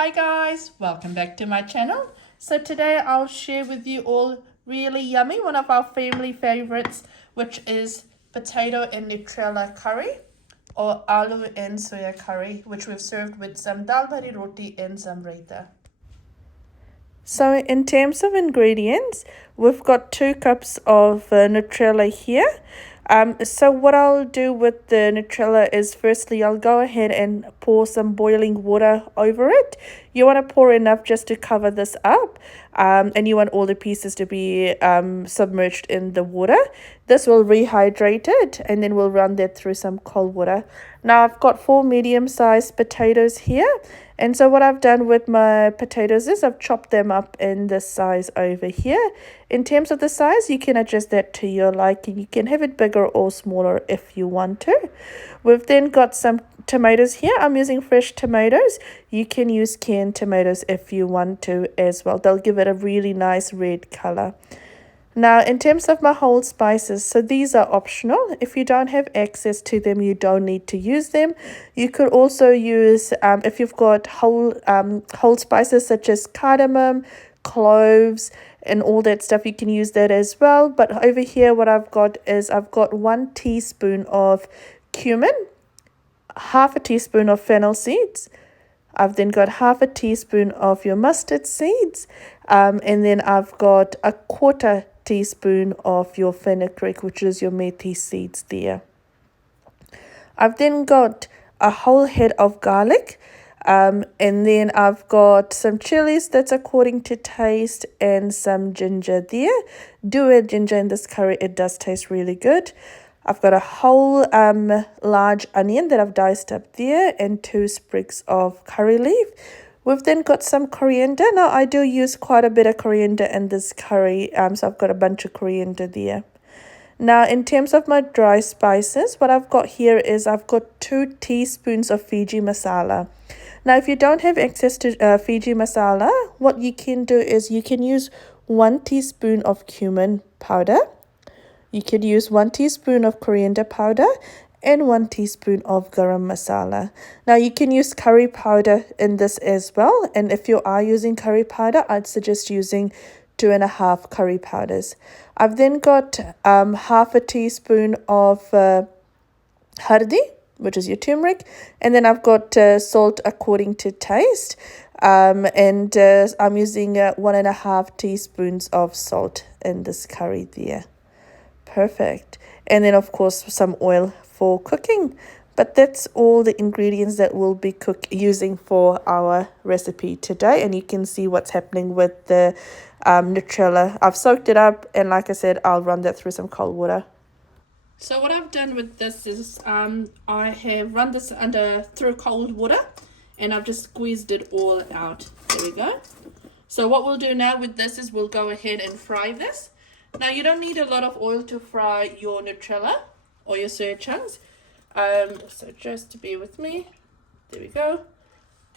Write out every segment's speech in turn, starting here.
Hi guys, welcome back to my channel. So today I'll share with you all really yummy, one of our family favorites, which is potato and Nutrella curry or aloo and soya curry, which we've served with some dal bhari roti and some raita. So in terms of ingredients, we've got 2 cups of Nutrella here. So what I'll do with the Nutrella is firstly I'll go ahead and pour some boiling water over it. You want to pour enough just to cover this up, and you want all the pieces to be submerged in the water. This will rehydrate it, and then we'll run that through some cold water. Now I've got 4 medium-sized potatoes here, and so what I've done with my potatoes is I've chopped them up in this size over here. In terms of the size, you can adjust that to your liking. You can have it bigger or smaller if you want to. We've then got some tomatoes here. I'm using fresh tomatoes. You can use canned tomatoes if you want to as well. They'll give it a really nice red color. Now, in terms of my whole spices, so these are optional. If you don't have access to them, you don't need to use them. You could also use, if you've got whole spices such as cardamom, cloves, and all that stuff, you can use that as well. But over here, what I've got is I've got 1 teaspoon of cumin, half a teaspoon of fennel seeds. I've then got half a teaspoon of your mustard seeds, and then I've got a 1/4 teaspoon of your fenugreek, which is your methi seeds there. I've then got a whole head of garlic, and then I've got some chilies, that's according to taste, and some ginger there. Do add ginger in this curry, it does taste really good. I've got a whole large onion that I've diced up there, and 2 sprigs of curry leaf. We've then got some coriander. Now, I do use quite a bit of coriander in this curry, so I've got a bunch of coriander there. Now, in terms of my dry spices, what I've got here is I've got 2 teaspoons of Fiji masala. Now, if you don't have access to Fiji masala, what you can do is you can use 1 teaspoon of cumin powder. You could use 1 teaspoon of coriander powder and 1 teaspoon of garam masala. Now, you can use curry powder in this as well. And if you are using curry powder, I'd suggest using 2.5 curry powders. I've then got half a teaspoon of hardi, which is your turmeric. And then I've got salt according to taste. I'm using 1.5 teaspoons of salt in this curry there. Perfect. And then, of course, some oil for cooking. But that's all the ingredients that we'll be using for our recipe today. And you can see what's happening with the Nutrella. I've soaked it up, and like I said, I'll run that through some cold water. So what I've done with this is I have run this through cold water, and I've just squeezed it all out. There we go. So what we'll do now with this is we'll go ahead and fry this. Now, you don't need a lot of oil to fry your Nutrella or your soya chunks. So just bear with me. There we go.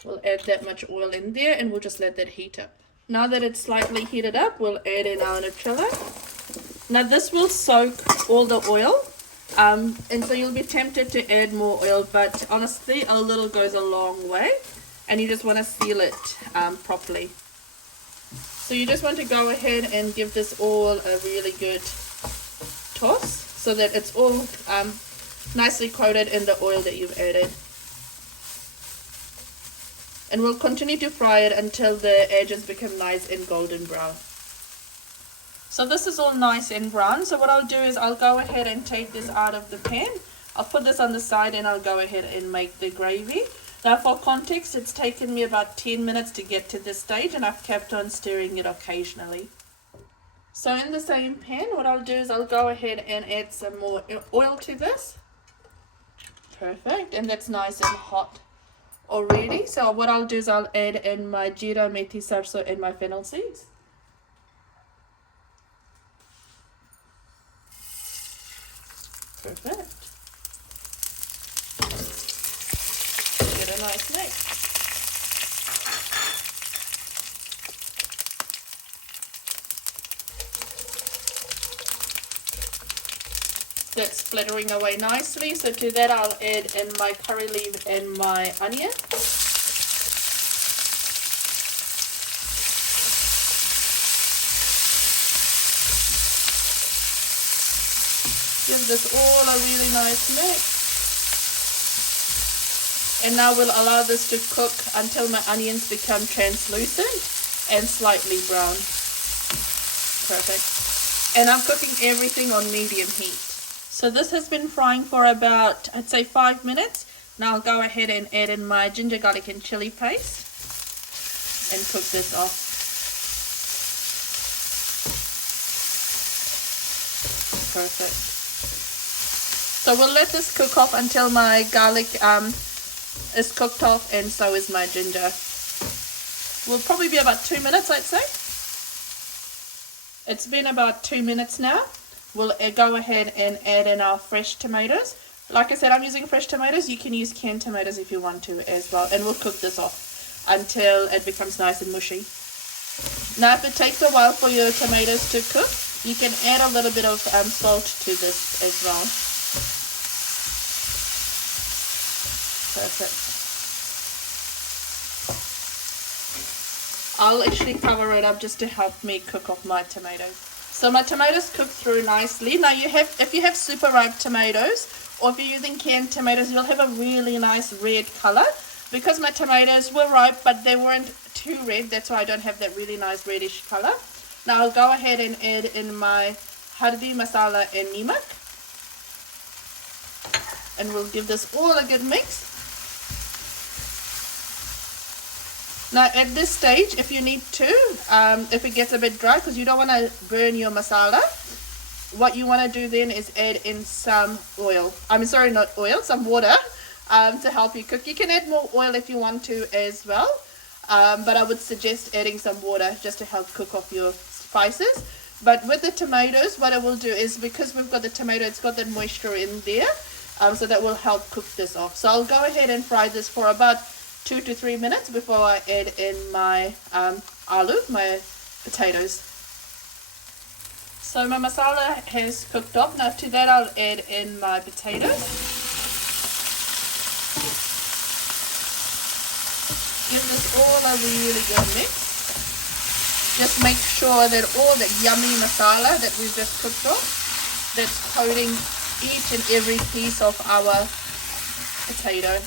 We'll add that much oil in there, and we'll just let that heat up. Now that it's slightly heated up, we'll add in our Nutrella. Now, this will soak all the oil, and so you'll be tempted to add more oil, but honestly, a little goes a long way, and you just want to seal it properly. So you just want to go ahead and give this all a really good toss so that it's all nicely coated in the oil that you've added. And we'll continue to fry it until the edges become nice and golden brown. So this is all nice and brown. So what I'll do is I'll go ahead and take this out of the pan. I'll put this on the side, and I'll go ahead and make the gravy. Now, for context, it's taken me about 10 minutes to get to this stage, and I've kept on stirring it occasionally. So in the same pan, what I'll do is I'll go ahead and add some more oil to this. Perfect, and that's nice and hot already. So what I'll do is I'll add in my jeera, methi, sarso, and my fennel seeds. Perfect. Get a nice mix. That's splattering away nicely. So to that, I'll add in my curry leaf and my onion. give this all a really nice mix. And now we'll allow this to cook until my onions become translucent and slightly brown. Perfect. And I'm cooking everything on medium heat. So this has been frying for about, I'd say 5 minutes. Now I'll go ahead and add in my ginger, garlic and chili paste and cook this off. Perfect. So we'll let this cook off until my garlic is cooked off, and so is my ginger. Will probably be about 2 minutes, I'd say. It's been about 2 minutes now. We'll go ahead and add in our fresh tomatoes. Like I said, I'm using fresh tomatoes. You can use canned tomatoes if you want to as well. And we'll cook this off until it becomes nice and mushy. Now, if it takes a while for your tomatoes to cook, you can add a little bit of salt to this as well. Perfect. I'll actually cover it up just to help me cook off my tomatoes. So my tomatoes cooked through nicely. Now if you have super ripe tomatoes, or if you're using canned tomatoes, you'll have a really nice red color. Because my tomatoes were ripe, but they weren't too red, that's why I don't have that really nice reddish color. Now I'll go ahead and add in my hardi, masala and nimak. And we'll give this all a good mix. Now at this stage, if you need to, if it gets a bit dry, because you don't want to burn your masala, what you want to do then is add in some oil. Some water to help you cook. You can add more oil if you want to as well, but I would suggest adding some water just to help cook off your spices. But with the tomatoes, what I will do is, because we've got the tomato, it's got that moisture in there, so that will help cook this off. So I'll go ahead and fry this for about 2 to 3 minutes before I add in my my potatoes. So my masala has cooked up. Now to that I'll add in my potatoes. Give this all a really good mix. Just make sure that all that yummy masala that we've just cooked off, that's coating each and every piece of our potato.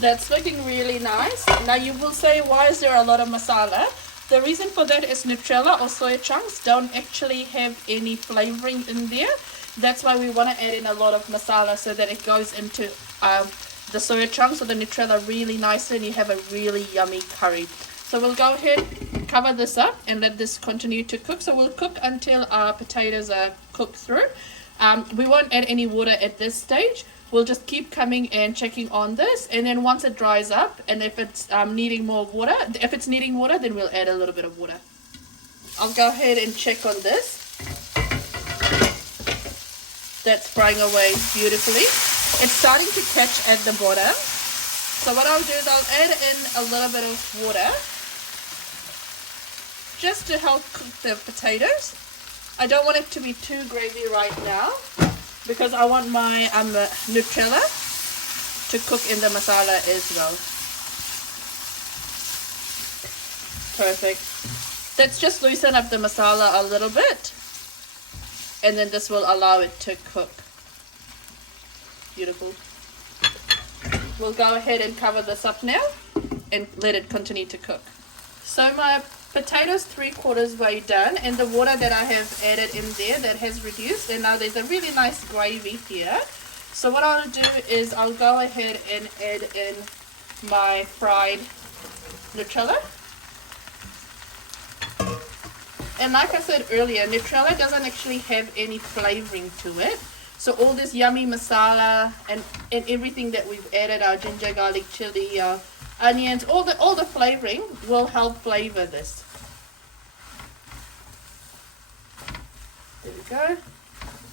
That's looking really nice. Now you will say, why is there a lot of masala? The reason for that is Nutrela or soya chunks don't actually have any flavoring in there. That's why we want to add in a lot of masala, so that it goes into the soya chunks or the Nutrela really nicely, and you have a really yummy curry. So we'll go ahead, cover this up and let this continue to cook. So we'll cook until our potatoes are cooked through. We won't add any water at this stage. We'll just keep coming and checking on this, and then once it dries up, and if it's needing more water, then we'll add a little bit of water. I'll go ahead and check on this. That's frying away beautifully. It's starting to catch at the bottom. So what I'll do is I'll add in a little bit of water just to help cook the potatoes. I don't want it to be too gravy right now, because I want my Nutrela to cook in the masala as well. Perfect. Let's just loosen up the masala a little bit, and then this will allow it to cook. Beautiful. We'll go ahead and cover this up now and let it continue to cook. So my potatoes 3/4 way done, and the water that I have added in there, that has reduced, and now there's a really nice gravy here. So what I'll do is I'll go ahead and add in my fried Nutrela. And like I said earlier, Nutrela doesn't actually have any flavoring to it. So all this yummy masala and everything that we've added, our ginger, garlic, chili, onions, all the flavoring will help flavor this. There we go.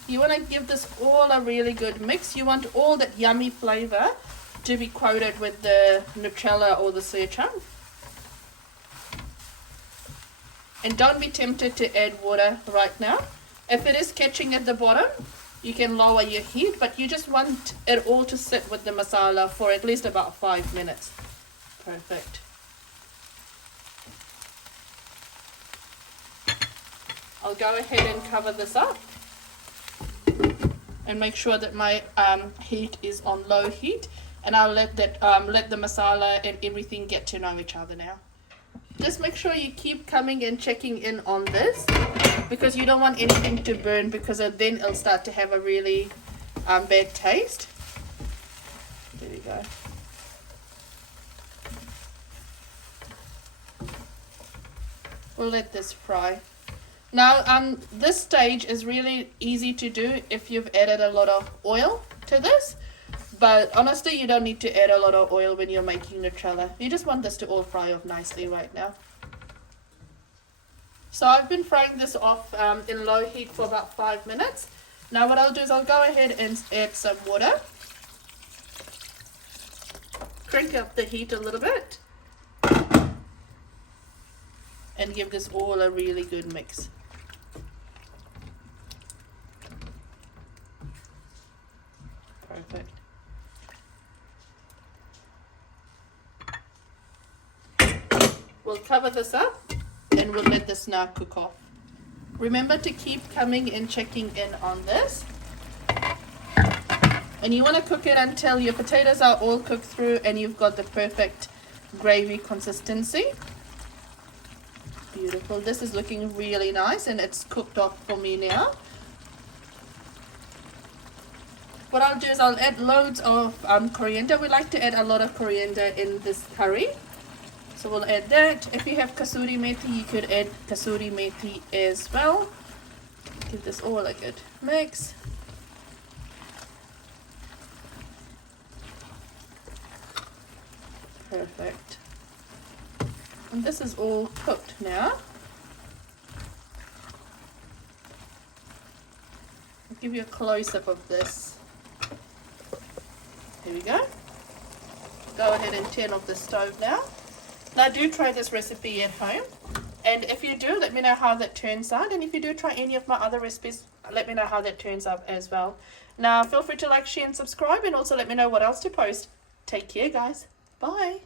You want to give this all a really good mix. You want all that yummy flavor to be coated with the Nutrela or the soya chunk. And don't be tempted to add water right now. If it is catching at the bottom, you can lower your heat, but you just want it all to sit with the masala for at least about 5 minutes. Perfect. I'll go ahead and cover this up and make sure that my heat is on low heat, and I'll let the masala and everything get to know each other now. Just make sure you keep coming and checking in on this, because you don't want anything to burn, because then it'll start to have a really bad taste. There we go. We'll let this fry. Now this stage is really easy to do if you've added a lot of oil to this. But honestly, you don't need to add a lot of oil when you're making Nutrella. You just want this to all fry off nicely right now. So I've been frying this off in low heat for about 5 minutes. Now what I'll do is I'll go ahead and add some water. Crank up the heat a little bit. And give this all a really good mix. Perfect. We'll cover this up and we'll let this now cook off. Remember to keep coming and checking in on this. And you want to cook it until your potatoes are all cooked through and you've got the perfect gravy consistency. Beautiful. This is looking really nice and it's cooked off for me now. What I'll do is I'll add loads of coriander. We like to add a lot of coriander in this curry. So we'll add that. If you have kasuri methi, you could add kasuri methi as well. Give this all a good mix. Perfect. And this is all cooked now. I'll give you a close-up of this. Here we go. Go ahead and turn off the stove now. Now do try this recipe at home. And if you do, let me know how that turns out. And if you do try any of my other recipes, let me know how that turns out as well. Now feel free to like, share and subscribe, and also let me know what else to post. Take care, guys. Bye.